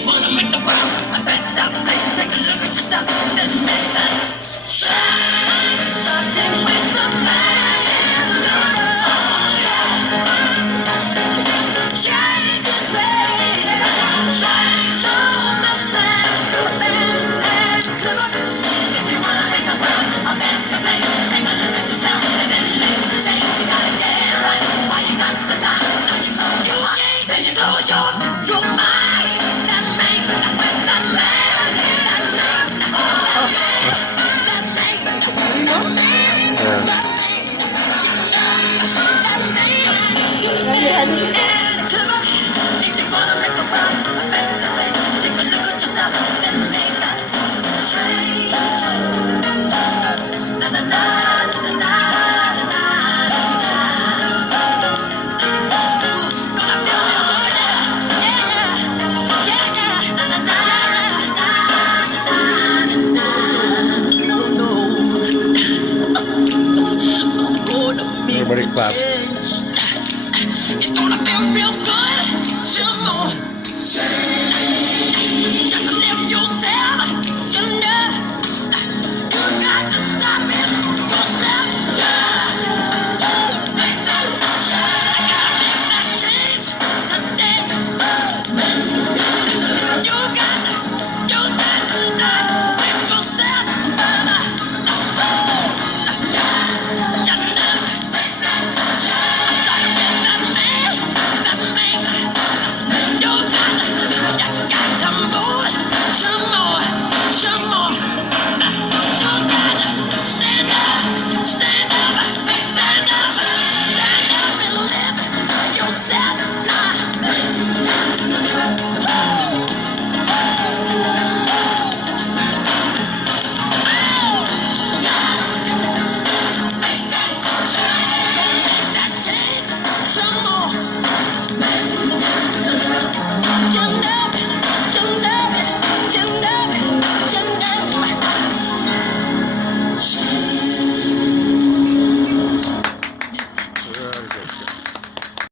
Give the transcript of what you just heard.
you wanna make the world a better place, take a look at yourself and make that shine. Starting with the man in the river. Change his ways, change all messes, good and clever. If you wanna make the world a better place, take a look at yourself and then make the change. You gotta get it right while you got the time. Your heart, then you close your mind and make with the man that if you wanna make the world a better place, take a look at yourself and make that change. Na na na na na na na. Who's gonna feel your good? Yeah, yeah, yeah. Na na na na na na. No, no. I'm gonna make Everybody clap. it's gonna feel real good. Some more.